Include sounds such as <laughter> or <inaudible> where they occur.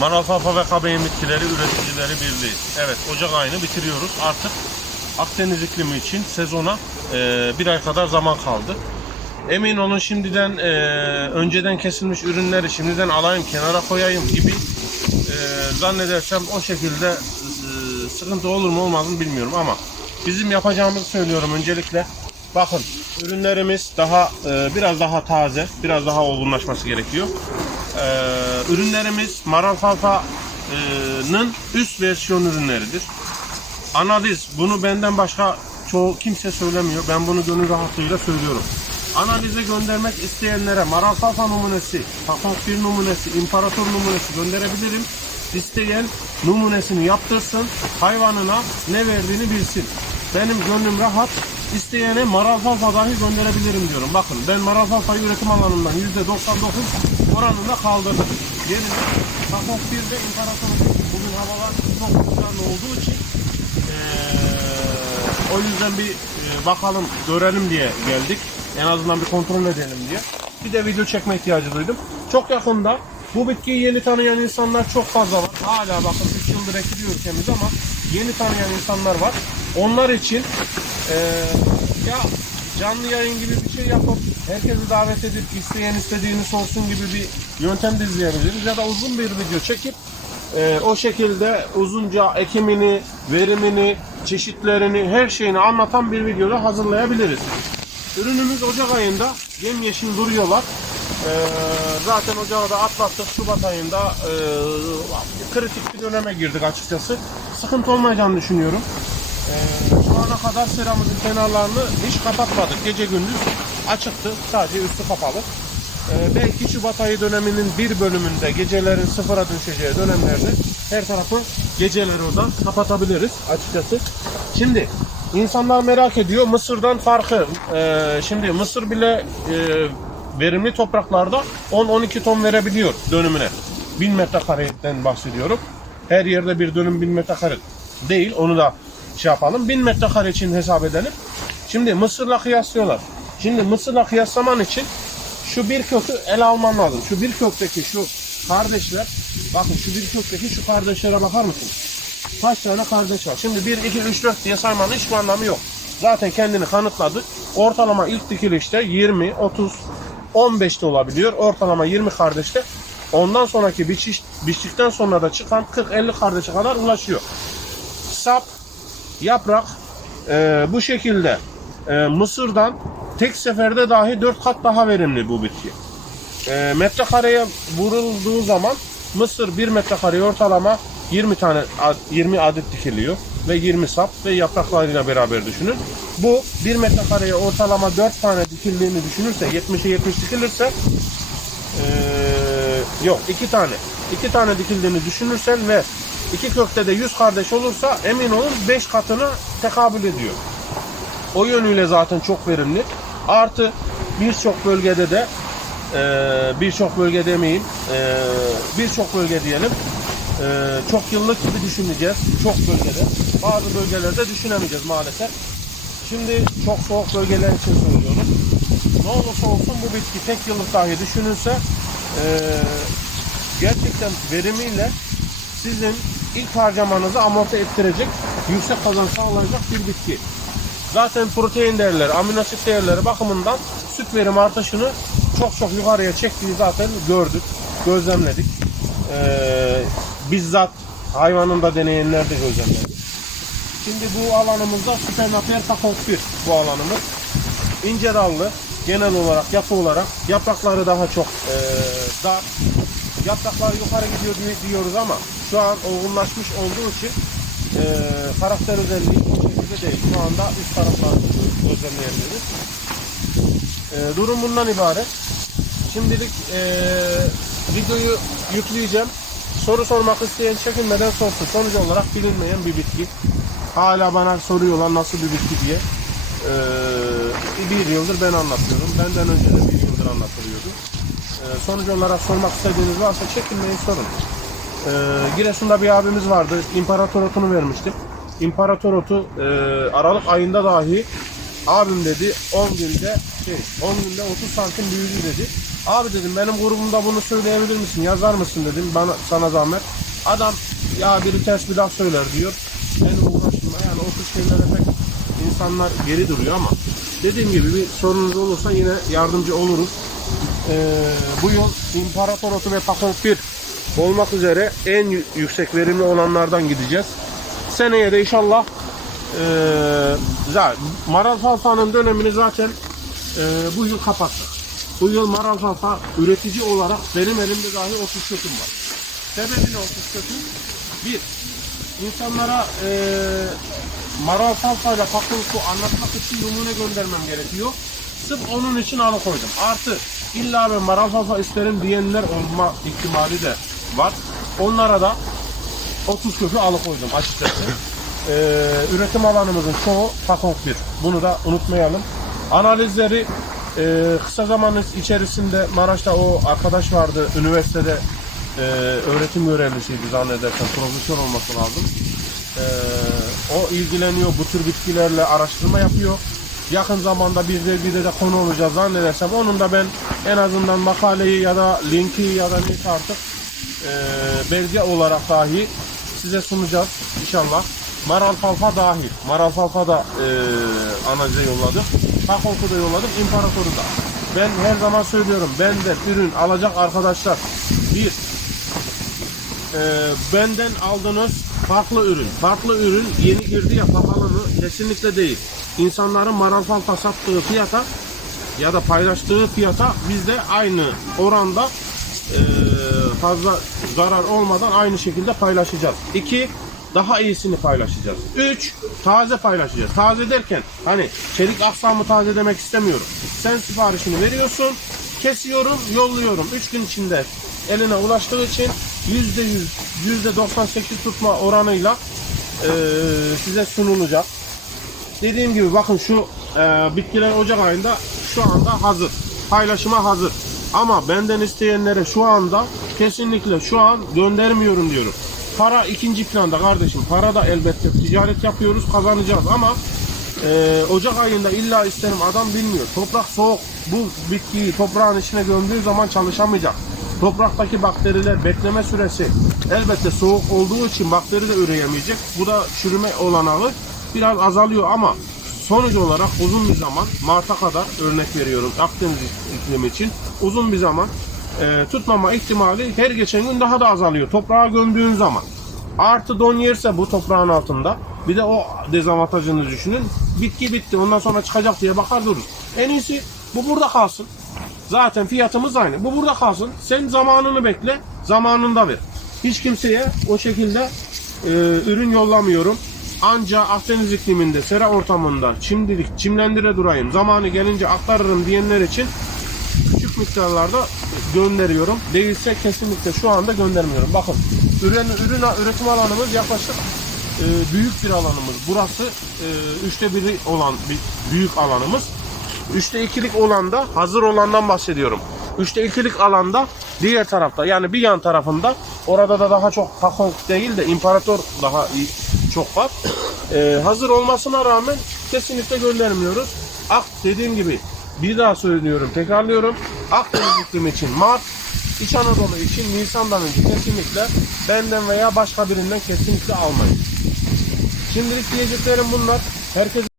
Manalfafa ve Kabeyin Bitkileri Üreticileri Birliği. Evet Ocak ayını bitiriyoruz. Artık Akdeniz iklimi için sezona e, bir ay kadar zaman kaldı. Emin olun şimdiden e, önceden kesilmiş ürünleri şimdiden alayım kenara koyayım gibi e, zannedersem o şekilde e, sıkıntı olur mu olmaz mı bilmiyorum ama bizim yapacağımızı söylüyorum öncelikle. Bakın ürünlerimiz daha e, biraz daha taze, biraz daha olgunlaşması gerekiyor. E, ürünlerimiz Maralfalfa'nın üst versiyon ürünleridir. Analiz bunu benden başka çoğu kimse söylemiyor. Ben bunu gönül rahatlığıyla söylüyorum. Analize göndermek isteyenlere Maralfalfa numunesi, Takok 1 numunesi, İmparator numunesi gönderebilirim. İsteyen numunesini yaptırsın, hayvanına ne verdiğini bilsin. Benim gönlüm rahat. İsteyene maralfalfa dahi gönderebilirim diyorum. Bakın ben maralfalfayı üretim alanından %99 oranında kaldırdım. Yerine Takok 1 ve İmparator bugün havalar çok rüzgarlı olduğu için ee, o yüzden bir bakalım, görelim diye geldik. En azından bir kontrol edelim diye. Bir de video çekme ihtiyacı duydum. Çok yakında bu bitkiyi yeni tanıyan insanlar çok fazla var. Hala bakın 3 yıldır ekiliyor ülkemiz ama yeni tanıyan insanlar var. Onlar için e, ya canlı yayın gibi bir şey yapıp herkesi davet edip isteyen istediğini sorsun gibi bir yöntem de izleyebiliriz. Ya da uzun bir video çekip ee, o şekilde uzunca ekimini, verimini, çeşitlerini, her şeyini anlatan bir videoda hazırlayabiliriz. Ürünümüz Ocak ayında yemyeşil duruyorlar. Ee, zaten Ocağı da atlattık. Şubat ayında e, kritik bir döneme girdik açıkçası. Sıkıntı olmayacağını düşünüyorum. Şu ana kadar seramızın kenarlarını hiç kapatmadık. Gece gündüz açıktı. Sadece üstü kapalı. Ee, belki Şubat ayı döneminin bir bölümünde gecelerin sıfıra düşeceği dönemlerde her tarafı geceleri o da kapatabiliriz açıkçası. Şimdi insanlar merak ediyor Mısır'dan farkı. Ee, şimdi Mısır bile e, verimli topraklarda 10-12 ton verebiliyor dönümüne. 1000 metrekareden bahsediyorum. Her yerde bir dönüm 1000 metrekare değil. Onu da şey yapalım. 1000 metrekare için hesap edelim. Şimdi Mısır'la kıyaslıyorlar. Şimdi Mısır'la kıyaslaman için şu bir kökü ele alman lazım. Şu bir kökteki şu kardeşler, bakın şu bir kökteki şu kardeşlere bakar mısın? Kaç tane kardeş var? Şimdi 1, 2, 3, 4 diye saymanın hiçbir anlamı yok. Zaten kendini kanıtladı. Ortalama ilk dikilişte 20, 30, 15 de olabiliyor. Ortalama 20 kardeşte. Ondan sonraki biçiş, biçtikten sonra da çıkan 40-50 kardeşe kadar ulaşıyor. Sap, yaprak e, bu şekilde e, Mısır'dan tek seferde dahi 4 kat daha verimli bu bitki. E, metrekareye vurulduğu zaman Mısır 1 metrekareye ortalama 20 tane 20 adet dikiliyor ve 20 sap ve yapraklarıyla beraber düşünün. Bu 1 metrekareye ortalama 4 tane dikildiğini düşünürse 70'e 70 dikilirse ee, yok 2 tane 2 tane dikildiğini düşünürsen ve iki kökte de 100 kardeş olursa emin olun 5 katına tekabül ediyor. O yönüyle zaten çok verimli. Artı birçok bölgede de e, birçok bölge demeyeyim e, birçok bölge diyelim e, çok yıllık gibi düşüneceğiz. Çok bölgede. Bazı bölgelerde düşünemeyeceğiz maalesef. Şimdi çok soğuk bölgeler için söylüyorum. Ne olursa olsun bu bitki tek yıllık dahi düşünülse e, gerçekten verimiyle sizin ilk harcamanızı amorti ettirecek, yüksek kazanç sağlayacak bir bitki. Zaten protein değerleri, amino asit değerleri bakımından süt verim artışını çok çok yukarıya çektiği zaten gördük, gözlemledik. Ee, bizzat hayvanın da deneyenlerde gözlemledik. Şimdi bu alanımızda Supernaper Takok 1 bu alanımız. İnce dallı, genel olarak yapı olarak yaprakları daha çok e, dar. Yapraklar yukarı gidiyor diyoruz ama şu an olgunlaşmış olduğu için e, karakter özelliği bu şekilde değil. Şu anda üst tarafları gözlemleyebiliriz. E, durum bundan ibaret. Şimdilik e, videoyu yükleyeceğim. Soru sormak isteyen çekinmeden sorsun. Sonuç olarak bilinmeyen bir bitki. Hala bana soruyorlar nasıl bir bitki diye. Ee, bir yıldır ben anlatıyorum. Benden önce de bir yıldır anlatılıyordu. Ee, sonuç olarak sormak istediğiniz varsa çekinmeyin sorun. Ee, Giresun'da bir abimiz vardı. İmparator otunu vermiştim. İmparator otu e, Aralık ayında dahi abim dedi 10 günde şey 10 günde 30 santim büyüdü dedi. Abi dedim benim grubumda bunu söyleyebilir misin? Yazar mısın dedim bana sana zahmet. Adam ya biri ters bir laf söyler diyor. Ben uğraşma yani o tür şeylere pek insanlar geri duruyor ama dediğim gibi bir sorunuz olursa yine yardımcı oluruz. Ee, bu yıl İmparator Otu ve Pakong 1 olmak üzere en yü- yüksek verimli olanlardan gideceğiz. Seneye de inşallah zaten Maral Falfa'nın dönemini zaten ee, bu yıl kapattık. Bu yıl Maral Falfa üretici olarak benim elimde dahi 30 kötüm var. Sebebi ne 30 kötüm? Bir, insanlara ee, Maral Falfa ile Pakuluk'u anlatmak için numune göndermem gerekiyor. Sırf onun için alıkoydum. Artı illa ben Maral Falfa isterim diyenler olma ihtimali de var. Onlara da 30 kökü alıkoydum açıkçası. <laughs> Ee, üretim alanımızın çoğu Pakong 1. Bunu da unutmayalım. Analizleri e, kısa zaman içerisinde Maraş'ta o arkadaş vardı üniversitede e, öğretim görevlisiydi zannedersem profesör olması lazım. E, o ilgileniyor bu tür bitkilerle araştırma yapıyor. Yakın zamanda bir dergide de konu olacağız zannedersem onun da ben en azından makaleyi ya da linki ya da neyse artık belge olarak dahi size sunacağız inşallah. Maral Falfa dahil. Maral Falfa da e, analize yolladık. Pakok'u da yolladık. İmparatoru da. Ben her zaman söylüyorum. Benden ürün alacak arkadaşlar. Bir, e, benden aldığınız farklı ürün. Farklı ürün yeni girdi ya pahalı mı? Kesinlikle değil. İnsanların Maral Falfa sattığı fiyata ya da paylaştığı fiyata biz de aynı oranda fazla zarar olmadan aynı şekilde paylaşacağız. İki, daha iyisini paylaşacağız. Üç, taze paylaşacağız. Taze derken hani çelik aksamı taze demek istemiyorum. Sen siparişini veriyorsun, kesiyorum, yolluyorum. Üç gün içinde eline ulaştığı için yüzde yüz, yüzde 98 tutma oranıyla e, size sunulacak. Dediğim gibi bakın şu e, bitkiler Ocak ayında şu anda hazır. Paylaşıma hazır. Ama benden isteyenlere şu anda kesinlikle şu an göndermiyorum diyorum. Para ikinci planda kardeşim. Para da elbette ticaret yapıyoruz kazanacağız ama e, Ocak ayında illa isterim adam bilmiyor. Toprak soğuk. Bu bitkiyi toprağın içine gömdüğü zaman çalışamayacak. Topraktaki bakteriler bekleme süresi elbette soğuk olduğu için bakteri de üreyemeyecek. Bu da çürüme olanağı biraz azalıyor ama sonuç olarak uzun bir zaman Mart'a kadar örnek veriyorum Akdeniz iklimi için uzun bir zaman e, tutmama ihtimali her geçen gün daha da azalıyor toprağa gömdüğün zaman. Artı don yerse bu toprağın altında bir de o dezavantajını düşünün. Bitki bitti ondan sonra çıkacak diye bakar durur. En iyisi bu burada kalsın. Zaten fiyatımız aynı. Bu burada kalsın. Sen zamanını bekle. Zamanında ver. Hiç kimseye o şekilde e, ürün yollamıyorum. Anca Akdeniz ikliminde, sera ortamında şimdilik çimlendire durayım. Zamanı gelince aktarırım diyenler için küçük miktarlarda gönderiyorum. Değilse kesinlikle şu anda göndermiyorum. Bakın ürün, ürün üretim alanımız yaklaşık e, büyük bir alanımız. Burası e, üçte biri olan bir büyük alanımız. Üçte ikilik olanda hazır olandan bahsediyorum. Üçte ikilik alanda diğer tarafta yani bir yan tarafında orada da daha çok Pakong değil de imparator daha iyi, çok var. Ee, hazır olmasına rağmen kesinlikle göndermiyoruz. Ak dediğim gibi bir daha söylüyorum tekrarlıyorum. Akdeniz iklimi için Mart, İç Anadolu için Nisan'dan önce kesinlikle benden veya başka birinden kesinlikle almayın. Şimdilik diyeceklerim bunlar. Herkes